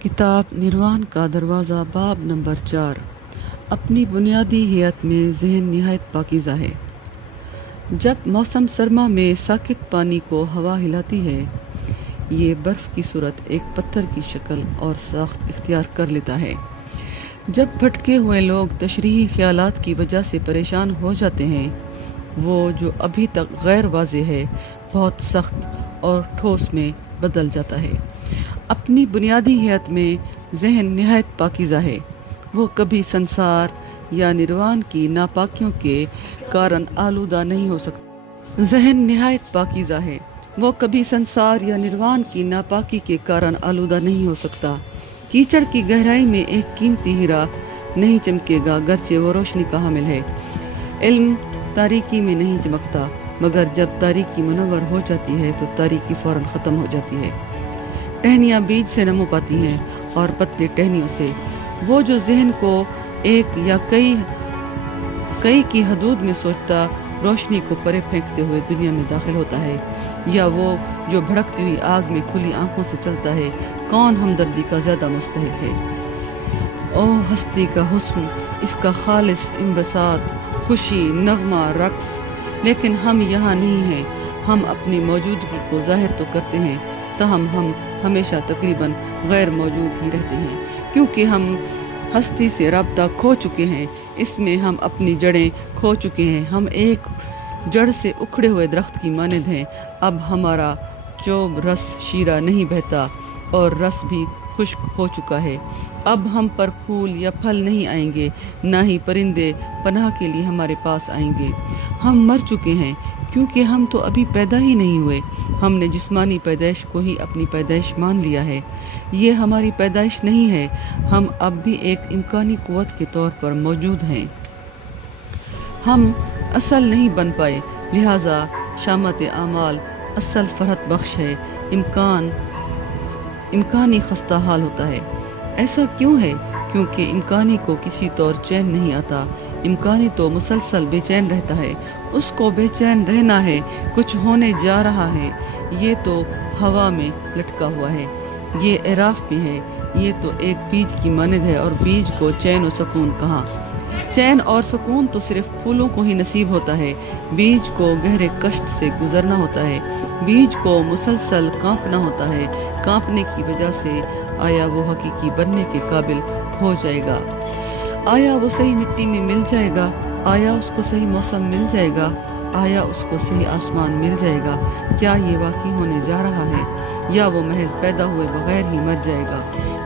کتاب نروان کا دروازہ باب نمبر 4۔ اپنی بنیادی ہیئت میں ذہن نہایت پاکیزہ ہے۔ جب موسم سرما میں ساکت پانی کو ہوا ہلاتی ہے، یہ برف کی صورت ایک پتھر کی شکل اور ساخت اختیار کر لیتا ہے۔ جب بھٹکے ہوئے لوگ تشریحی خیالات کی وجہ سے پریشان ہو جاتے ہیں، وہ جو ابھی تک غیر واضح ہے بہت سخت اور ٹھوس میں بدل جاتا ہے۔ اپنی بنیادی ہیئت میں ذہن نہایت پاکیزہ ہے۔ وہ کبھی سنسار یا نروان کی ناپاکیوں کے کارن آلودہ نہیں ہو سکتا۔ ذہن نہایت پاکیزہ ہے۔ وہ کبھی سنسار یا نروان کی ناپاکی کے کارن آلودہ نہیں ہو سکتا۔ کیچڑ کی گہرائی میں ایک قیمتی ہیرا نہیں چمکے گا گرچہ وہ روشنی کا حامل ہے۔ علم تاریکی میں نہیں چمکتا، مگر جب تاریکی منور ہو جاتی ہے تو تاریکی فوراً ختم ہو جاتی ہے۔ ٹہنیاں بیج سے نمو پاتی ہیں اور پتے ٹہنیوں سے۔ وہ جو ذہن کو ایک یا کئی کی حدود میں سوچتا روشنی کو پرے پھینکتے ہوئے دنیا میں داخل ہوتا ہے، یا وہ جو بھڑکتی ہوئی آگ میں کھلی آنکھوں سے چلتا ہے، کون ہمدردی کا زیادہ مستحق ہے؟ او ہستی کا حسن، اس کا خالص انبساط، خوشی، نغمہ، رقص! لیکن ہم یہاں نہیں ہیں۔ ہم اپنی موجودگی کو ظاہر تو کرتے ہیں، تاہم ہم ہمیشہ تقریباً غیر موجود ہی رہتے ہیں، کیونکہ ہم ہستی سے رابطہ کھو چکے ہیں۔ اس میں ہم اپنی جڑیں کھو چکے ہیں۔ ہم ایک جڑ سے اکھڑے ہوئے درخت کی مانند ہیں۔ اب ہمارا چوب رس شیرہ نہیں بہتا اور رس بھی خشک ہو چکا ہے۔ اب ہم پر پھول یا پھل نہیں آئیں گے، نہ ہی پرندے پناہ کے لیے ہمارے پاس آئیں گے۔ ہم مر چکے ہیں، کیونکہ ہم تو ابھی پیدا ہی نہیں ہوئے۔ ہم نے جسمانی پیدائش کو ہی اپنی پیدائش مان لیا ہے۔ یہ ہماری پیدائش نہیں ہے۔ ہم اب بھی ایک امکانی قوت کے طور پر موجود ہیں۔ ہم اصل نہیں بن پائے، لہٰذا شامت اعمال اصل فرحت بخش ہے۔ امکانی خستہ حال ہوتا ہے۔ ایسا کیوں ہے؟ کیونکہ امکانی کو کسی طور چین نہیں آتا۔ امکانی تو مسلسل بے چین رہتا ہے۔ اس کو بے چین رہنا ہے، کچھ ہونے جا رہا ہے۔ یہ تو ہوا میں لٹکا ہوا ہے، یہ اعراف میں ہے۔ یہ تو ایک بیج کی مانند ہے، اور بیج کو چین و سکون کہاں؟ چین اور سکون تو صرف پھولوں کو ہی نصیب ہوتا ہے۔ بیج کو گہرے کشٹ سے گزرنا ہوتا ہے، بیج کو مسلسل کانپنا ہوتا ہے۔ کانپنے کی وجہ سے آیا وہ حقیقی بننے کے قابل ہو جائے گا؟ آیا وہ صحیح مٹی میں مل جائے گا؟ آیا اس کو صحیح موسم مل جائے گا؟ آیا اس کو صحیح آسمان مل جائے گا؟ کیا یہ واقعی ہونے جا رہا ہے، یا وہ محض پیدا ہوئے بغیر ہی مر جائے گا؟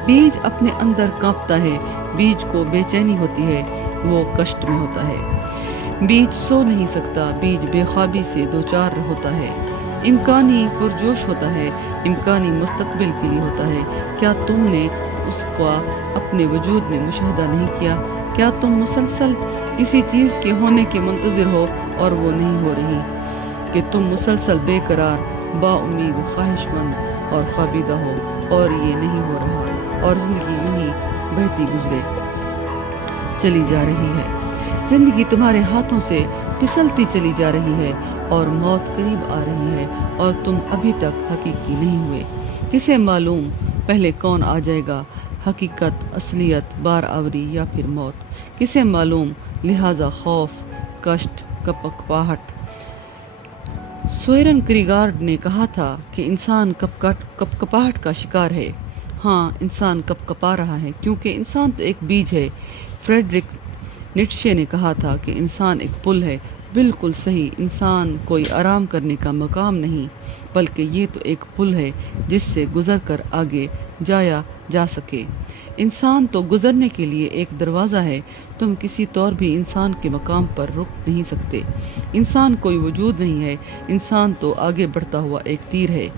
بیج اپنے اندر کانپتا ہے، بیج کو بے چینی ہوتی ہے، وہ کشٹ میں ہوتا ہے۔ بیج سو نہیں سکتا، بیج بے خوابی سے دوچار ہوتا ہے۔ امکانی پرجوش ہوتا ہے، امکانی مستقبل کے لیے ہوتا ہے۔ کیا تم نے اس کا اپنے وجود میں مشاہدہ نہیں کیا؟ کیا تم مسلسل کسی چیز کے ہونے کے منتظر ہو اور وہ نہیں ہو رہی؟ کہ تم مسلسل بے قرار، با امید، خواہش مند اور خوابیدہ ہو اور یہ نہیں ہو رہا، اور زندگی یوں ہی بہتی گزرے چلی جا رہی ہے۔ زندگی تمہارے ہاتھوں سے پھسلتی چلی جا رہی ہے اور موت قریب آ رہی ہے، اور تم ابھی تک حقیقی نہیں ہوئے۔ کسے معلوم پہلے کون آ جائے گا، حقیقت، اصلیت، بار آوری یا پھر موت؟ کسے معلوم؟ لہٰذا خوف، کشٹ، کپکپاہٹ۔ سوئرن کیرکیگارڈ نے کہا تھا کہ انسان کپکپاہٹ کا شکار ہے۔ ہاں، انسان کپکپا رہا ہے، کیونکہ انسان تو ایک بیج ہے۔ فریڈرک نیٹشے نے کہا تھا کہ انسان ایک پل ہے۔ بالکل صحیح، انسان کوئی آرام کرنے کا مقام نہیں، بلکہ یہ تو ایک پل ہے جس سے گزر کر آگے جایا جا سکے۔ انسان تو گزرنے کے لیے ایک دروازہ ہے۔ تم کسی طور بھی انسان کے مقام پر رک نہیں سکتے۔ انسان کوئی وجود نہیں ہے، انسان تو آگے بڑھتا ہوا ایک تیر ہے،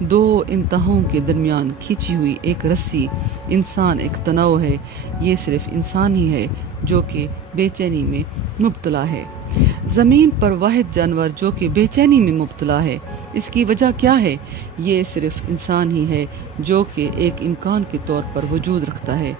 دو انتہاؤں کے درمیان کھینچی ہوئی ایک رسی۔ انسان ایک تناؤ ہے۔ یہ صرف انسان ہی ہے جو کہ بے چینی میں مبتلا ہے۔ زمین پر واحد جانور جو کہ بے چینی میں مبتلا ہے، اس کی وجہ کیا ہے؟ یہ صرف انسان ہی ہے جو کہ ایک امکان کے طور پر وجود رکھتا ہے۔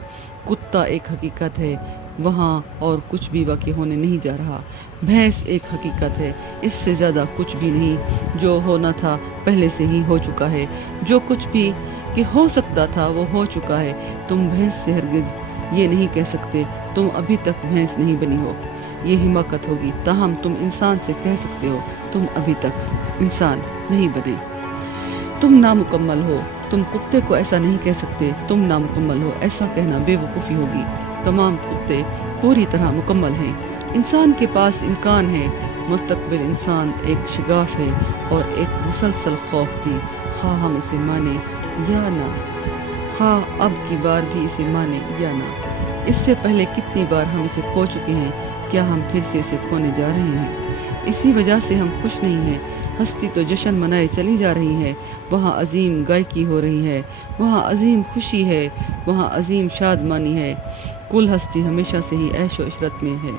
کتا ایک حقیقت ہے، وہاں اور کچھ بھی واقع ہونے نہیں جا رہا۔ بحث ایک حقیقت ہے، اس سے زیادہ کچھ بھی نہیں۔ جو ہونا تھا پہلے سے ہی ہو چکا ہے، جو کچھ بھی کہ ہو سکتا تھا وہ ہو چکا ہے۔ تم بھینس سے ہرگز یہ نہیں کہہ سکتے تم ابھی تک بھینس نہیں بنی ہو، یہ حماقت ہوگی۔ تاہم تم انسان سے کہہ سکتے ہو تم ابھی تک انسان نہیں بنے، تم نامکمل ہو۔ تم کتے کو ایسا نہیں کہہ سکتے تم نامکمل ہو، ایسا کہنا بے وقوفی ہوگی۔ تمام کتے پوری طرح مکمل ہیں۔ انسان کے پاس امکان ہے، مستقبل انسان ایک شگاف ہے اور ایک مسلسل خوف بھی، خواہ ہم اسے مانے یا نہ، خواہ اب کی بار بھی اسے مانے یا نہ۔ اس سے پہلے کتنی بار ہم اسے کھو چکے ہیں، کیا ہم پھر سے اسے کھونے جا رہے ہیں؟ اسی وجہ سے ہم خوش نہیں ہیں۔ ہستی تو جشن منائے چلی جا رہی ہے، وہاں عظیم گائکی ہو رہی ہے، وہاں عظیم خوشی ہے، وہاں عظیم شادمانی ہے۔ کل ہستی ہمیشہ سے ہی عیش و عشرت میں ہے،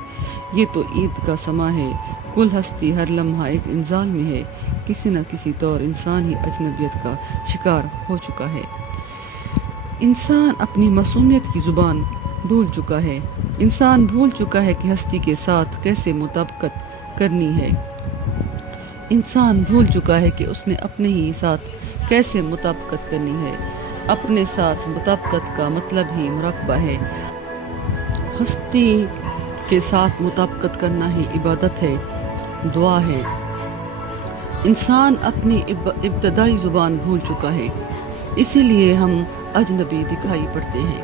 یہ تو عید کا سماں ہے۔ کل ہستی ہر لمحہ ایک انزال میں ہے، کسی نہ کسی طور انسان ہی اجنبیت کا شکار ہو چکا ہے۔ انسان اپنی معصومیت کی زبان بھول چکا ہے، انسان بھول چکا ہے کہ ہستی کے ساتھ کیسے مطابقت کرنی ہے۔ انسان بھول چکا ہے کہ اس نے اپنے ہی ساتھ کیسے مطابقت کرنی ہے۔ اپنے ساتھ مطابقت کا مطلب ہی مراقبہ ہے۔ ہستی کے ساتھ مطابقت کرنا ہی عبادت ہے، دعا ہے۔ انسان اپنی ابتدائی زبان بھول چکا ہے، اسی لیے ہم اجنبی دکھائی پڑتے ہیں،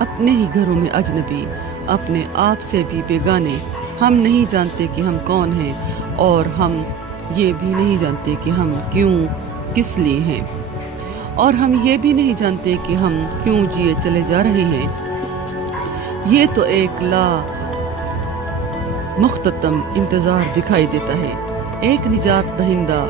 اپنے ہی گھروں میں اجنبی، اپنے آپ سے بھی بیگانے۔ ہم نہیں جانتے کہ ہم کون ہیں، اور ہم یہ بھی نہیں جانتے کہ ہم کیوں، کس لیے ہیں، اور ہم یہ بھی نہیں جانتے کہ ہم کیوں جیے چلے جا رہے ہیں۔ یہ تو ایک لا مختتم انتظار دکھائی دیتا ہے، ایک نجات دہندہ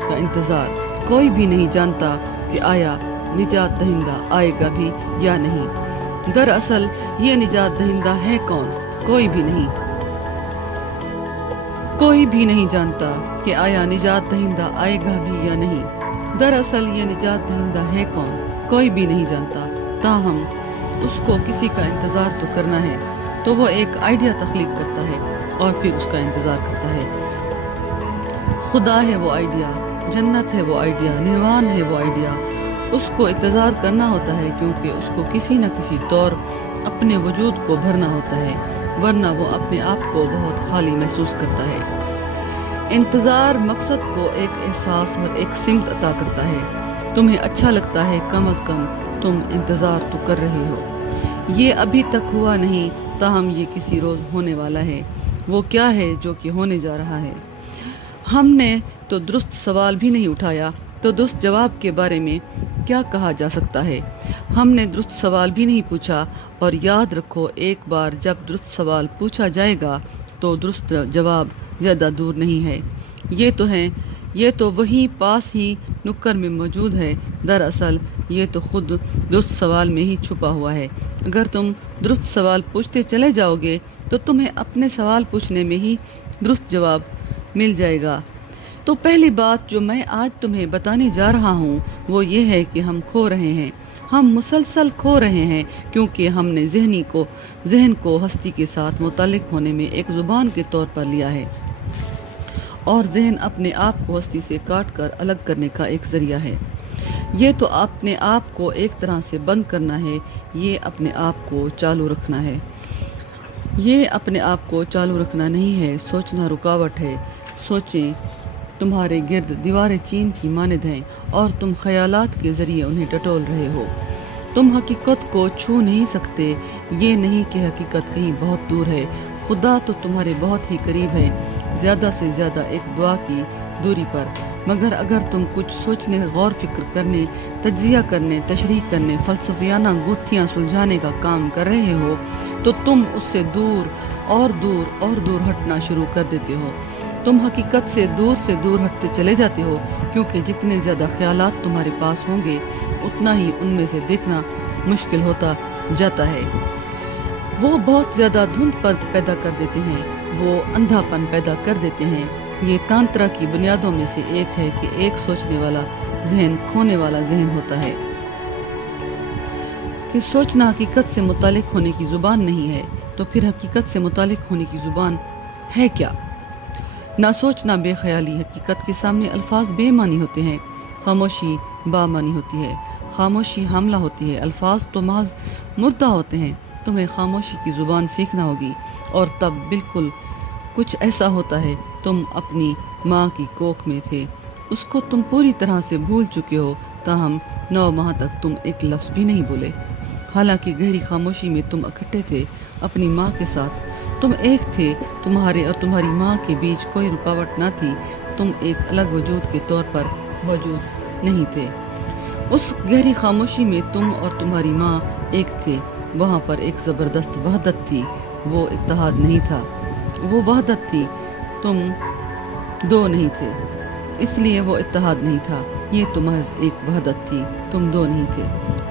کا انتظار۔ کوئی بھی نہیں جانتا کہ آیا نجات دہندہ آئے گا بھی یا نہیں۔ دراصل یہ نجات دہندہ ہے کون؟ کوئی بھی نہیں۔ کوئی بھی نہیں جانتا کہ آیا نجات دہندہ آئے گا بھی یا نہیں۔ دراصل یہ نجات دہندہ ہے کون؟ کوئی بھی نہیں جانتا۔ تاہم اس کو کسی کا انتظار تو کرنا ہے، تو وہ ایک آئیڈیا تخلیق کرتا ہے اور پھر اس کا انتظار کرتا ہے۔ خدا ہے وہ آئیڈیا، جنت ہے وہ آئیڈیا، نروان ہے وہ آئیڈیا۔ اس کو انتظار کرنا ہوتا ہے کیونکہ اس کو کسی نہ کسی طور اپنے وجود کو بھرنا ہوتا ہے، ورنہ وہ اپنے آپ کو بہت خالی محسوس کرتا ہے۔ انتظار مقصد کو ایک احساس اور ایک سمت عطا کرتا ہے۔ تمہیں اچھا لگتا ہے، کم از کم تم انتظار تو کر رہے ہو۔ یہ ابھی تک ہوا نہیں، تاہم یہ کسی روز ہونے والا ہے۔ وہ کیا ہے جو کہ ہونے جا رہا ہے؟ ہم نے تو درست سوال بھی نہیں اٹھایا، تو درست جواب کے بارے میں کیا کہا جا سکتا ہے؟ ہم نے درست سوال بھی نہیں پوچھا، اور یاد رکھو ایک بار جب درست سوال پوچھا جائے گا تو درست جواب زیادہ دور نہیں ہے، یہ تو وہیں پاس ہی نکر میں موجود ہے۔ دراصل یہ تو خود درست سوال میں ہی چھپا ہوا ہے۔ اگر تم درست سوال پوچھتے چلے جاؤ گے تو تمہیں اپنے سوال پوچھنے میں ہی درست جواب مل جائے گا۔ تو پہلی بات جو میں آج تمہیں بتانے جا رہا ہوں وہ یہ ہے کہ ہم کھو رہے ہیں، ہم مسلسل کھو رہے ہیں، کیونکہ ہم نے ذہن کو ہستی کے ساتھ متعلق ہونے میں ایک زبان کے طور پر لیا ہے، اور ذہن اپنے آپ کو ہستی سے کاٹ کر الگ کرنے کا ایک ذریعہ ہے۔ یہ تو اپنے آپ کو ایک طرح سے بند کرنا ہے، یہ اپنے آپ کو چالو رکھنا ہے۔ یہ اپنے آپ کو چالو رکھنا نہیں ہے، سوچنا رکاوٹ ہے۔ سوچیں تمہارے گرد دیواریں چین کی مانند ہیں اور تم خیالات کے ذریعے انہیں ٹٹول رہے ہو۔ تم حقیقت کو چھو نہیں سکتے، یہ نہیں کہ حقیقت کہیں بہت دور ہے، خدا تو تمہارے بہت ہی قریب ہے، زیادہ سے زیادہ ایک دعا کی دوری پر۔ مگر اگر تم کچھ سوچنے، غور فکر کرنے، تجزیہ کرنے، تشریح کرنے، فلسفیانہ گتھیاں سلجھانے کا کام کر رہے ہو تو تم اس سے دور اور دور اور دور ہٹنا شروع کر دیتے ہو۔ تم حقیقت سے دور ہٹتے چلے جاتے ہو، کیونکہ جتنے زیادہ خیالات تمہارے پاس ہوں گے اتنا ہی ان میں سے دیکھنا مشکل ہوتا جاتا ہے۔ وہ بہت زیادہ دھند پر پیدا کر دیتے ہیں، وہ اندھا پن پیدا کر دیتے ہیں۔ یہ تانترا کی بنیادوں میں سے ایک ہے کہ ایک سوچنے والا ذہن کھونے والا ذہن ہوتا ہے، کہ سوچنا حقیقت سے متعلق ہونے کی زبان نہیں ہے، تو پھر حقیقت سے متعلق ہونے کی زبان ہے کیا؟ نہ سوچ نہ بے خیالی، حقیقت کے سامنے الفاظ بے معنی ہوتے ہیں، خاموشی بامعنی ہوتی ہے، خاموشی حاملہ ہوتی ہے، الفاظ تو محض مردہ ہوتے ہیں۔ تمہیں خاموشی کی زبان سیکھنا ہوگی، اور تب بالکل کچھ ایسا ہوتا ہے، تم اپنی ماں کی کوکھ میں تھے، اس کو تم پوری طرح سے بھول چکے ہو، تاہم 9 ماہ تک تم ایک لفظ بھی نہیں بولے، حالانکہ گہری خاموشی میں تم اکٹھے تھے اپنی ماں کے ساتھ، تم ایک تھے، تمہارے اور تمہاری ماں کے بیچ کوئی رکاوٹ نہ تھی، تم ایک الگ وجود کے طور پر موجود نہیں تھے۔ اس گہری خاموشی میں تم اور تمہاری ماں ایک تھے، وہاں پر ایک زبردست وحدت تھی، وہ اتحاد نہیں تھا، وہ وحدت تھی، تم 2 نہیں تھے، اس لیے وہ اتحاد نہیں تھا، یہ تو محض ایک وحدت تھی، تم 2 نہیں تھے۔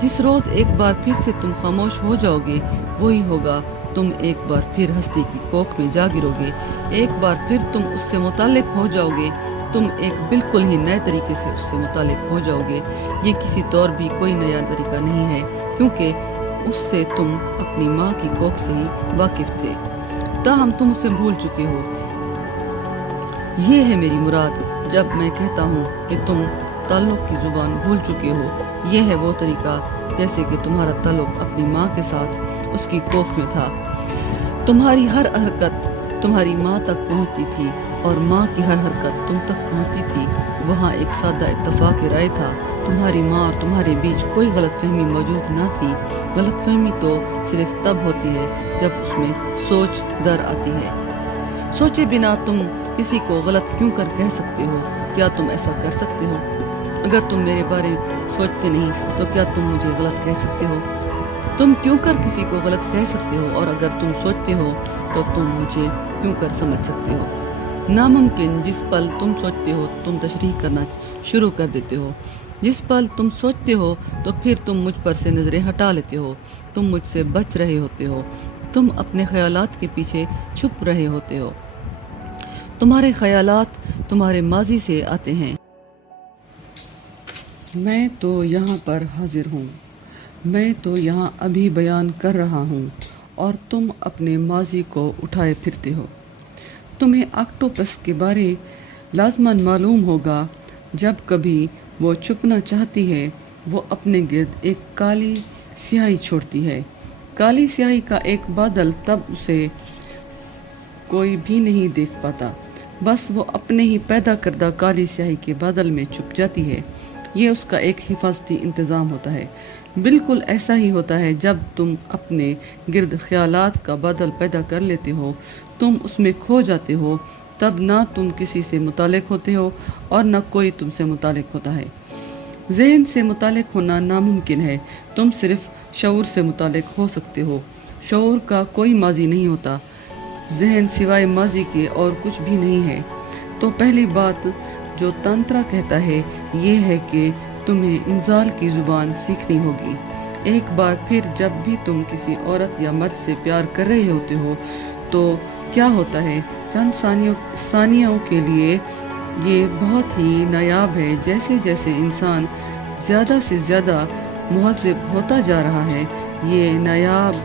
جس روز ایک بار پھر سے تم خاموش ہو جاؤ گے، وہی ہوگا تم ایک بار پھر ہستی کی کوکھ میں جا گرو گے، ایک بار پھر تم اس سے متعلق ہو جاؤ گے، تم ایک بالکل ہی نئے طریقے سے اس سے متعلق ہو جاؤ گے۔ یہ کسی طور بھی کوئی نیا طریقہ نہیں ہے، کیونکہ اس سے تم اپنی ماں کی کوکھ سے ہی واقف تھے، تاہم تم اسے بھول چکے ہو۔ یہ ہے میری مراد جب میں کہتا ہوں کہ تم تعلق کی زبان بھول چکے ہو، یہ ہے وہ طریقہ جیسے کہ تمہارا تعلق اپنی ماں کے ساتھ اس کی کوکھ میں تھا۔ تمہاری ہر حرکت تمہاری ماں تک پہنچتی تھی، اور ماں کی ہر حرکت تم تک پہنچتی تھی۔ وہاں ایک سادہ اتفاق رائے تھا، تمہاری ماں اور تمہارے بیچ کوئی غلط فہمی موجود نہ تھی۔ غلط فہمی تو صرف تب ہوتی ہے جب اس میں سوچ در آتی ہے۔ سوچے بنا تم کسی کو غلط کیوں کر کہہ سکتے ہو؟ کیا تم ایسا کر سکتے ہو؟ اگر تم میرے بارے میں سوچتے نہیں تو کیا تم مجھے غلط کہہ سکتے ہو؟ تم کیوں کر کسی کو غلط کہہ سکتے ہو؟ اور اگر تم سوچتے ہو تو تم مجھے کیوں کر سمجھ سکتے ہو؟ ناممکن، جس پل تم سوچتے ہو تم تشریح کرنا شروع کر دیتے ہو، جس پل تم سوچتے ہو تو پھر تم مجھ پر سے نظریں ہٹا لیتے ہو، تم مجھ سے بچ رہے ہوتے ہو، تم اپنے خیالات کے پیچھے چھپ رہے ہوتے ہو۔ تمہارے خیالات تمہارے ماضی سے آتے ہیں۔ میں تو یہاں پر حاضر ہوں، میں تو یہاں ابھی بیان کر رہا ہوں، اور تم اپنے ماضی کو اٹھائے پھرتے ہو۔ تمہیں آکٹوپس کے بارے لازماً معلوم ہوگا، جب کبھی وہ چھپنا چاہتی ہے وہ اپنے گرد ایک کالی سیاہی چھوڑتی ہے۔ کالی سیاہی کا ایک بادل، تب اسے کوئی بھی نہیں دیکھ پاتا، بس وہ اپنے ہی پیدا کردہ کالی سیاہی کے بادل میں چھپ جاتی ہے۔ یہ اس کا ایک حفاظتی انتظام ہوتا ہے۔ بالکل ایسا ہی ہوتا ہے جب تم اپنے گرد خیالات کا بادل پیدا کر لیتے ہو، تم اس میں کھو جاتے ہو، تب نہ تم کسی سے متعلق ہوتے ہو اور نہ کوئی تم سے متعلق ہوتا ہے۔ ذہن سے متعلق ہونا ناممکن ہے، تم صرف شعور سے متعلق ہو سکتے ہو۔ شعور کا کوئی ماضی نہیں ہوتا، ذہن سوائے ماضی کے اور کچھ بھی نہیں ہے۔ تو پہلی بات جو تانترا کہتا ہے یہ ہے کہ تمہیں انزال کی زبان سیکھنی ہوگی۔ ایک بار پھر جب بھی تم کسی عورت یا مرد سے پیار کر رہے ہوتے ہو تو کیا ہوتا ہے؟ چند ثانیوں کے لیے یہ بہت ہی نایاب ہے۔ جیسے جیسے انسان زیادہ سے زیادہ مہذب ہوتا جا رہا ہے، یہ نایاب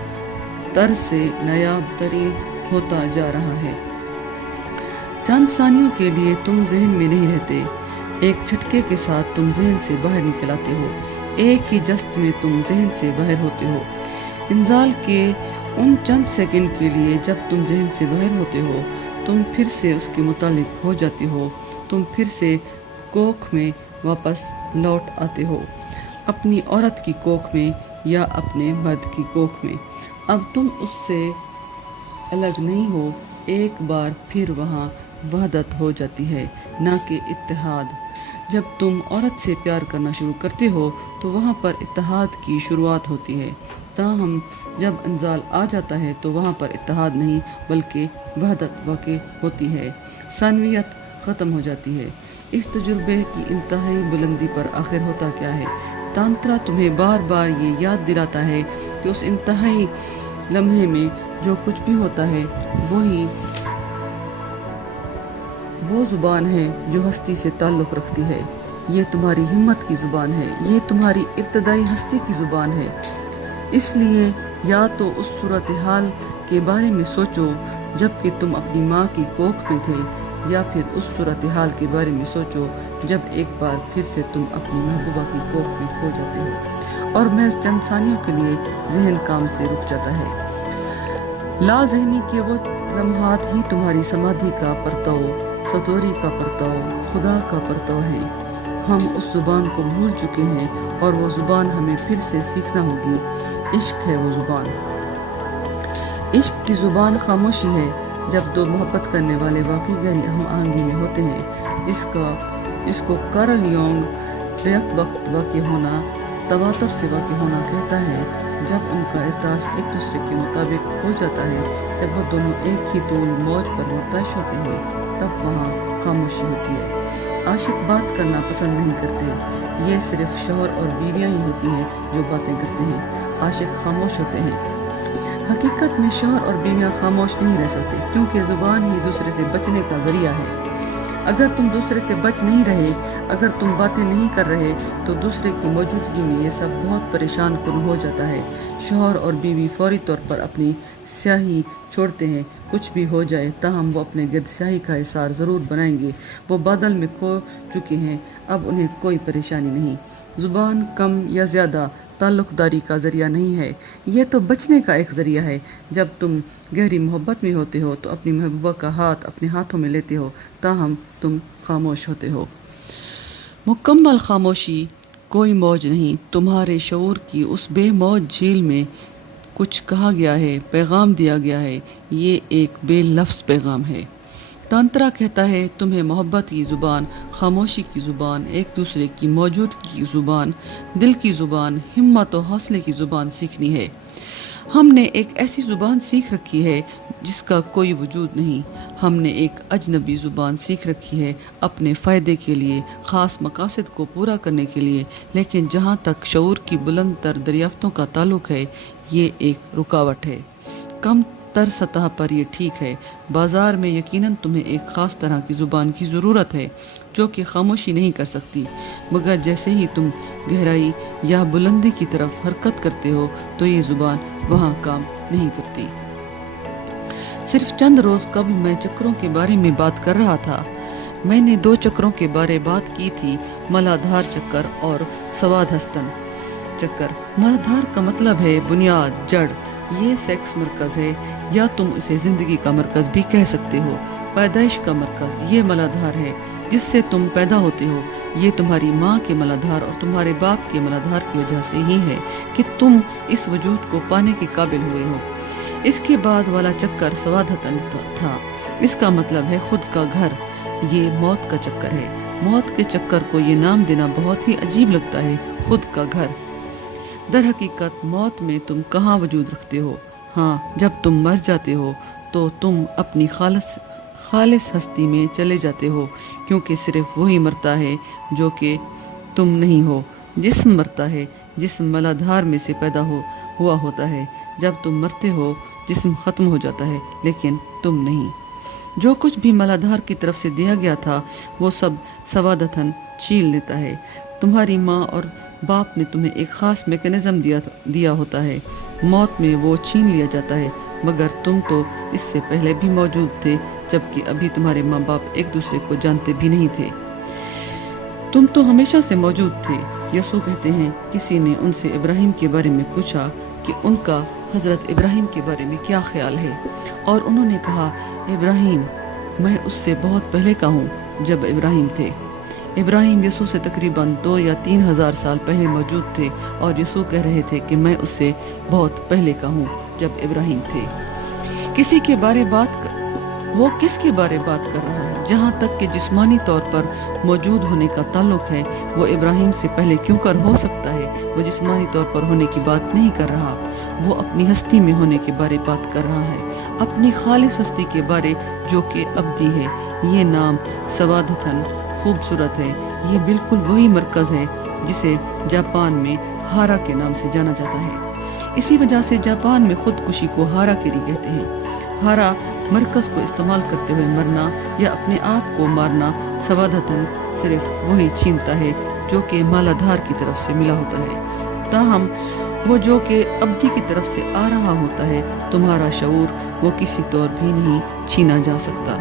تر سے نایاب ترین ہوتا جا رہا ہے۔ چند ثانیوں کے لیے تم ذہن میں نہیں رہتے، ایک جھٹکے کے ساتھ تم ذہن سے باہر نکل آتے ہو، ایک ہی جست میں تم ذہن سے باہر ہوتے ہو۔ انزال کے ان چند سیکنڈ کے لیے جب تم ذہن سے باہر ہوتے ہو، تم پھر سے اس کے متعلق ہو جاتے ہو، تم پھر سے کوکھ میں واپس لوٹ آتے ہو، اپنی عورت کی کوکھ میں یا اپنے مرد کی کوکھ میں۔ اب تم اس سے الگ نہیں ہو، ایک بار پھر وہاں وحدت ہو جاتی ہے، نہ کہ اتحاد۔ جب تم عورت سے پیار کرنا شروع کرتے ہو تو وہاں پر اتحاد کی شروعات ہوتی ہے، تاہم جب انزال آ جاتا ہے تو وہاں پر اتحاد نہیں بلکہ وحدت واقع ہوتی ہے، ثانویت ختم ہو جاتی ہے۔ اس تجربے کی انتہائی بلندی پر آخر ہوتا کیا ہے؟ تانترا تمہیں بار بار یہ یاد دلاتا ہے کہ اس انتہائی لمحے میں جو کچھ بھی ہوتا ہے وہی وہ زبان ہے جو ہستی سے تعلق رکھتی ہے۔ یہ تمہاری ہمت کی زبان ہے، یہ تمہاری ابتدائی ہستی کی زبان ہے۔ اس لیے یا تو اس صورتحال کے بارے میں سوچو جب کہ تم اپنی ماں کی کوکھ میں تھے، یا پھر اس صورتحال کے بارے میں سوچو جب ایک بار پھر سے تم اپنی محبوبہ کی کوکھ میں کھو جاتے ہو اور محض چند ثانیوں کے لیے ذہن کام سے رک جاتا ہے۔ لا ذہنی کے وہ لمحات ہی تمہاری سمادھی کا پرتو، ستوری کا پرتو، خدا کا پرتو ہے۔ ہم اس زبان کو بھول چکے ہیں اور وہ زبان ہمیں پھر سے سیکھنا ہوگی۔ عشق ہے وہ زبان۔ عشق کی زبان خاموشی ہے۔ جب دو محبت کرنے والے واقعی گہری ہم آہنگی میں ہوتے ہیں، جس کو کارل یونگ بیک وقت واقع ہونا، تواتر سے واقع ہونا کہتا ہے، جب ان کا ارتعاش ایک دوسرے کے مطابق ہو جاتا ہے، جب وہ دونوں ایک ہی طول موج پر مرتعش ہوتے ہیں، تب وہاں خاموشی ہوتی ہے۔ عاشق بات کرنا پسند نہیں کرتے، یہ صرف شوہر اور بیویاں ہی ہوتی ہیں جو باتیں کرتے ہیں۔ عاشق خاموش ہوتے ہیں۔ حقیقت میں شوہر اور بیویاں خاموش نہیں رہ سکتے، کیونکہ زبان ہی دوسرے سے بچنے کا ذریعہ ہے۔ اگر تم دوسرے سے بچ نہیں رہے، اگر تم باتیں نہیں کر رہے، تو دوسرے کی موجودگی میں یہ سب بہت پریشان کن ہو جاتا ہے۔ شوہر اور بیوی فوری طور پر اپنی سیاہی چھوڑتے ہیں، کچھ بھی ہو جائے تاہم وہ اپنے گرد سیاہی کا احسار ضرور بنائیں گے۔ وہ بادل میں کھو چکے ہیں، اب انہیں کوئی پریشانی نہیں۔ زبان کم یا زیادہ تعلق داری کا ذریعہ نہیں ہے، یہ تو بچنے کا ایک ذریعہ ہے۔ جب تم گہری محبت میں ہوتے ہو تو اپنی محبوبہ کا ہاتھ اپنے ہاتھوں میں لیتے ہو، تاہم تم خاموش ہوتے ہو۔ مکمل خاموشی، کوئی موج نہیں۔ تمہارے شعور کی اس بے موج جھیل میں کچھ کہا گیا ہے، پیغام دیا گیا ہے، یہ ایک بے لفظ پیغام ہے۔ تانترا کہتا ہے تمہیں محبت کی زبان، خاموشی کی زبان، ایک دوسرے کی موجودگی کی زبان، دل کی زبان، ہمت و حوصلے کی زبان سیکھنی ہے۔ ہم نے ایک ایسی زبان سیکھ رکھی ہے جس کا کوئی وجود نہیں۔ ہم نے ایک اجنبی زبان سیکھ رکھی ہے اپنے فائدے کے لیے، خاص مقاصد کو پورا کرنے کے لیے، لیکن جہاں تک شعور کی بلند تر دریافتوں کا تعلق ہے، یہ ایک رکاوٹ ہے۔ کم تر سطح پر یہ ٹھیک ہے۔ بازار میں یقیناً تمہیں ایک خاص طرح کی زبان کی ضرورت ہے جو کہ خاموشی نہیں کر سکتی، مگر جیسے ہی تم گہرائی یا بلندی کی طرف حرکت کرتے ہو تو یہ زبان وہاں کام نہیں کرتی۔ صرف چند روز قبل میں چکروں کے بارے میں بات کر رہا تھا۔ میں نے 2 چکروں کے بارے بات کی تھی، ملادھار چکر اور سواد ہستن چکر۔ ملادھار کا مطلب ہے بنیاد، جڑ۔ یہ سیکس مرکز ہے، یا تم اسے زندگی کا مرکز بھی کہہ سکتے ہو۔ پیدائش کا مرکز یہ ملادھار ہے جس سے تم پیدا ہوتے ہو۔ یہ تمہاری ماں کے ملادھار اور تمہارے باپ کے ملادھار کی وجہ سے ہی ہے کہ تم اس وجود کو پانے کے قابل ہوئے ہو۔ اس کے بعد والا چکر سوادھتن تھا، اس کا مطلب ہے خود کا گھر۔ یہ موت کا چکر ہے۔ موت کے چکر کو یہ نام دینا بہت ہی عجیب لگتا ہے، خود کا گھر۔ در حقیقت موت میں تم کہاں وجود رکھتے ہو؟ ہاں، جب تم مر جاتے ہو تو تم اپنی خالص ہستی میں چلے جاتے ہو، کیونکہ صرف وہی مرتا ہے جو کہ تم نہیں ہو۔ جسم مرتا ہے، جسم ملادھار میں سے پیدا ہوا ہوتا ہے۔ جب تم مرتے ہو جسم ختم ہو جاتا ہے، لیکن تم نہیں۔ جو کچھ بھی ملادھار کی طرف سے دیا گیا تھا وہ سب سوادھتن چھین لیتا ہے۔ تمہاری ماں اور باپ نے تمہیں ایک خاص میکینزم دیا ہوتا ہے، موت میں وہ چھین لیا جاتا ہے، مگر تم تو اس سے پہلے بھی موجود تھے، جبکہ ابھی تمہارے ماں باپ ایک دوسرے کو جانتے بھی نہیں تھے۔ تم تو ہمیشہ سے موجود تھے۔ یسوع کہتے ہیں کسی نے ان سے ابراہیم کے بارے میں پوچھا کہ ان کا حضرت ابراہیم کے بارے میں کیا خیال ہے، اور انہوں نے کہا، ابراہیم، میں اس سے بہت پہلے کا ہوں جب ابراہیم تھے۔ ابراہیم یسوع سے تقریباً 2 یا 3 ہزار سال پہلے موجود تھے، اور یسوع کہہ رہے تھے کہ میں اس سے بہت پہلے کا ہوں جب ابراہیم تھے۔ وہ کس کے بارے بات کر رہا ہے؟ جہاں تک کہ جسمانی طور پر موجود ہونے کا تعلق ہے، وہ ابراہیم سے پہلے کیوں کر ہو سکتا ہے؟ وہ جسمانی طور پر ہونے کی بات نہیں کر رہا، وہ اپنی ہستی میں ہونے کے بارے بات کر رہا ہے، اپنی خالص ہستی کے بارے جو کہ ابدی ہے۔ یہ نام سوادھتن خوبصورت ہے۔ یہ بالکل وہی مرکز ہے جسے جاپان میں ہارا کے نام سے جانا جاتا ہے۔ اسی وجہ سے جاپان میں خودکشی کو ہارا کیری کہتے ہیں۔ ہارا مرکز کو استعمال کرتے ہوئے مرنا یا اپنے آپ کو مارنا۔ سوادھتن صرف وہی چھینتا ہے جو کہ مالادھار کی طرف سے ملا ہوتا ہے۔ تاہم وہ جو کہ ابدی کی طرف سے آ رہا ہوتا ہے، تمہارا شعور وہ کسی طور بھی نہیں چھینا جا سکتا۔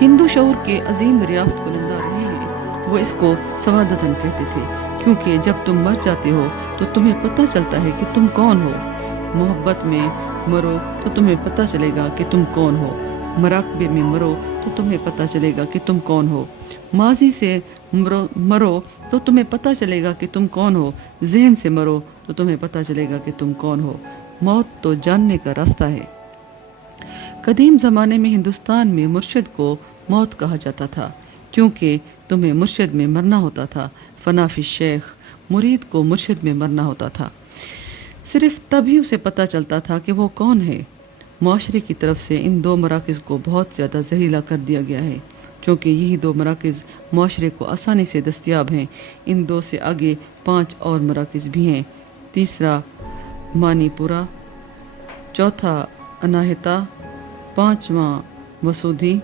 ہندو شعور کے عظیم دریافت کنندہ رہے ہیں، وہ اس کو سوادتاً کہتے تھے، کیونکہ جب تم مر جاتے ہو تو تمہیں پتہ چلتا ہے کہ تم کون ہو۔ محبت میں مرو تو تمہیں پتہ چلے گا کہ تم کون ہو، مراقبے میں مرو تو تمہیں پتہ چلے گا کہ تم کون ہو، ماضی سے مرو تو تمہیں پتہ چلے گا کہ تم کون ہو، ذہن سے مرو تو تمہیں پتہ چلے گا کہ تم کون ہو۔ موت تو جاننے کا راستہ ہے۔ قدیم زمانے میں ہندوستان میں مرشد کو موت کہا جاتا تھا، کیونکہ تمہیں مرشد میں مرنا ہوتا تھا۔ فنا فی الشیخ، مرید کو مرشد میں مرنا ہوتا تھا، صرف تبھی اسے پتہ چلتا تھا کہ وہ کون ہے۔ معاشرے کی طرف سے ان دو مراکز کو بہت زیادہ زہریلا کر دیا گیا ہے، چونکہ یہی دو مراکز معاشرے کو آسانی سے دستیاب ہیں۔ ان دو سے آگے 5 اور مراکز بھی ہیں۔ تیسرا مانی پورا، چوتھا اناہتا، 5واں مسودھی،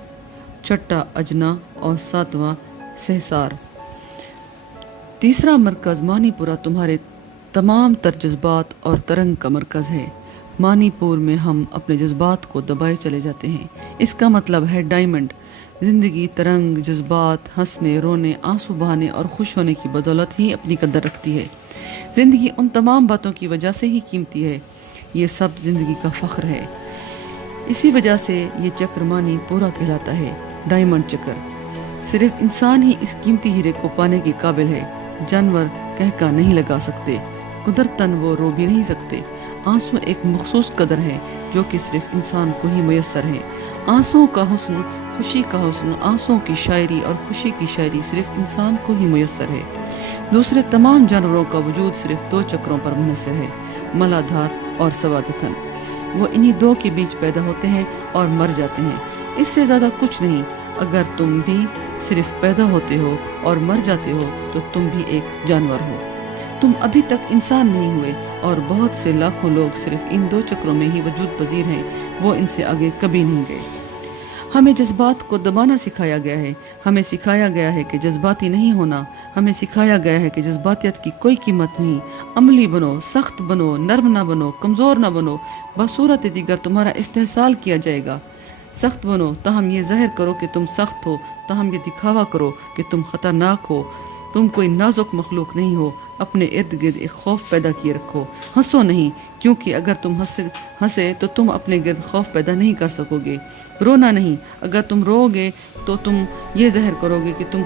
چھٹا اجنا اور 7واں سہسار۔ تیسرا مرکز مانی پورا تمہارے تمام تر جذبات اور ترنگ کا مرکز ہے۔ مانی پور میں ہم اپنے جذبات کو دبائے چلے جاتے ہیں۔ اس کا مطلب ہے ڈائمنڈ۔ زندگی ترنگ، جذبات، ہنسنے، رونے، آنسو بہانے اور خوش ہونے کی بدولت ہی اپنی قدر رکھتی ہے۔ زندگی ان تمام باتوں کی وجہ سے ہی قیمتی ہے۔ یہ سب زندگی کا فخر ہے۔ اسی وجہ سے یہ چکر مانی پورا کہلاتا ہے، ڈائمنڈ چکر۔ صرف انسان ہی اس قیمتی ہیرے کو پانے کے قابل ہے۔ جانور کہکا نہیں لگا سکتے، قدرتاً وہ رو بھی نہیں سکتے۔ آنسو ایک مخصوص قدر ہے جو کہ صرف انسان کو ہی میسر ہے۔ آنسوؤں کا حسن، خوشی کا حسن، آنسوؤں کی شاعری اور خوشی کی شاعری صرف انسان کو ہی میسر ہے۔ دوسرے تمام جانوروں کا وجود صرف 2 چکروں پر منحصر ہے، ملادھار اور سوادتن۔ وہ انہی 2 کے بیچ پیدا ہوتے ہیں اور مر جاتے ہیں، اس سے زیادہ کچھ نہیں۔ اگر تم بھی صرف پیدا ہوتے ہو اور مر جاتے ہو تو تم بھی ایک جانور ہو۔ تم ابھی تک انسان نہیں ہوئے، اور بہت سے لاکھوں لوگ صرف ان 2 چکروں میں ہی وجود پذیر ہیں، وہ ان سے آگے کبھی نہیں گئے۔ ہمیں جذبات کو دبانا سکھایا گیا ہے، ہمیں سکھایا گیا ہے کہ جذباتی نہیں ہونا، ہمیں سکھایا گیا ہے کہ جذباتیت کی کوئی قیمت نہیں۔ عملی بنو، سخت بنو، نرم نہ بنو، کمزور نہ بنو، بصورت دیگر تمہارا استحصال کیا جائے گا۔ سخت بنو، تاہم یہ ظاہر کرو کہ تم سخت ہو، تاہم یہ دکھاوا کرو کہ تم خطرناک ہو۔ تم کوئی نازک مخلوق نہیں ہو، اپنے ارد گرد ایک خوف پیدا کیے رکھو۔ ہنسو نہیں، کیونکہ اگر تم ہنسے تو تم اپنے گرد خوف پیدا نہیں کر سکو گے۔ رونا نہیں، اگر تم رو گے تو تم یہ ظاہر کرو گے کہ تم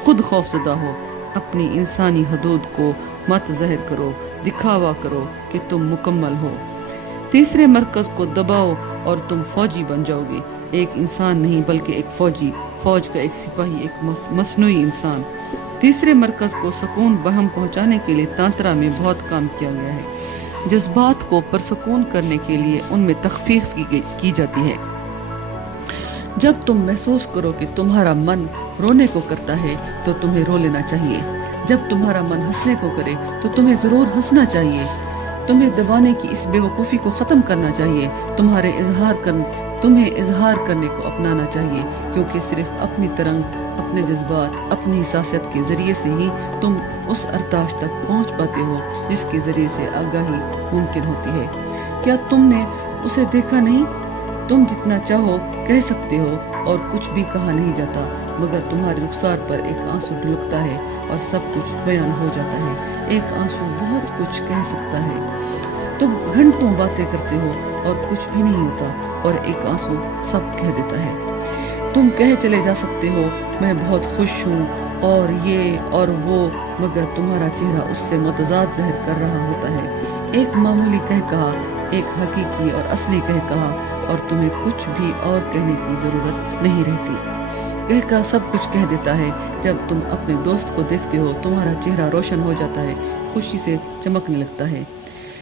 خود خوف زدہ ہو۔ اپنی انسانی حدود کو مت ظاہر کرو، دکھاوا کرو کہ تم مکمل ہو۔ تیسرے مرکز کو دباؤ اور تم فوجی بن جاؤ گے، ایک انسان نہیں بلکہ ایک فوجی، فوج کا ایک سپاہی، ایک مصنوعی انسان۔ تیسرے مرکز کو سکون بہم پہنچانے کے لیے تانترا میں بہت کام کیا گیا ہے۔ جذبات کو پرسکون کرنے کے لیے ان میں تخفیف کی جاتی ہے۔ جب تم محسوس کرو کہ تمہارا من رونے کو کرتا ہے تو تمہیں رو لینا چاہیے۔ جب تمہارا من ہنسنے کو کرے تو تمہیں ضرور ہنسنا چاہیے۔ تمہیں دبانے کی اس بے وقوفی کو ختم کرنا چاہیے۔ تمہیں اظہار کرنے کو اپنانا چاہیے، کیونکہ صرف اپنی ترنگ، اپنے جذبات، اپنی احساسیت کے ذریعے سے ہی تم اس ارتاش تک پہنچ پاتے ہو جس کے ذریعے سے آگاہی ممکن ہوتی ہے۔ کیا تم نے اسے دیکھا نہیں؟ تم جتنا چاہو کہہ سکتے ہو اور کچھ بھی کہا نہیں جاتا، مگر تمہارے رخسار پر ایک آنسو ڈھلکتا ہے اور سب کچھ بیان ہو جاتا ہے۔ ایک آنسو بہت کچھ کہہ سکتا ہے۔ تم گھنٹوں باتیں کرتے ہو اور کچھ بھی نہیں ہوتا، اور ایک آنسو سب کہہ دیتا ہے۔ تم کہہ چلے جا سکتے ہو میں بہت خوش ہوں اور یہ اور وہ، مگر تمہارا چہرہ اس سے متضاد ظاہر کر رہا ہوتا ہے۔ ایک معمولی کہہ کہا، ایک حقیقی اور اصلی کہہ کہا، اور تمہیں کچھ بھی اور کہنے کی ضرورت نہیں رہتی۔ کہہ کا سب کچھ کہہ دیتا ہے۔ جب تم اپنے دوست کو دیکھتے ہو تمہارا چہرہ روشن ہو جاتا ہے، خوشی سے چمکنے لگتا ہے۔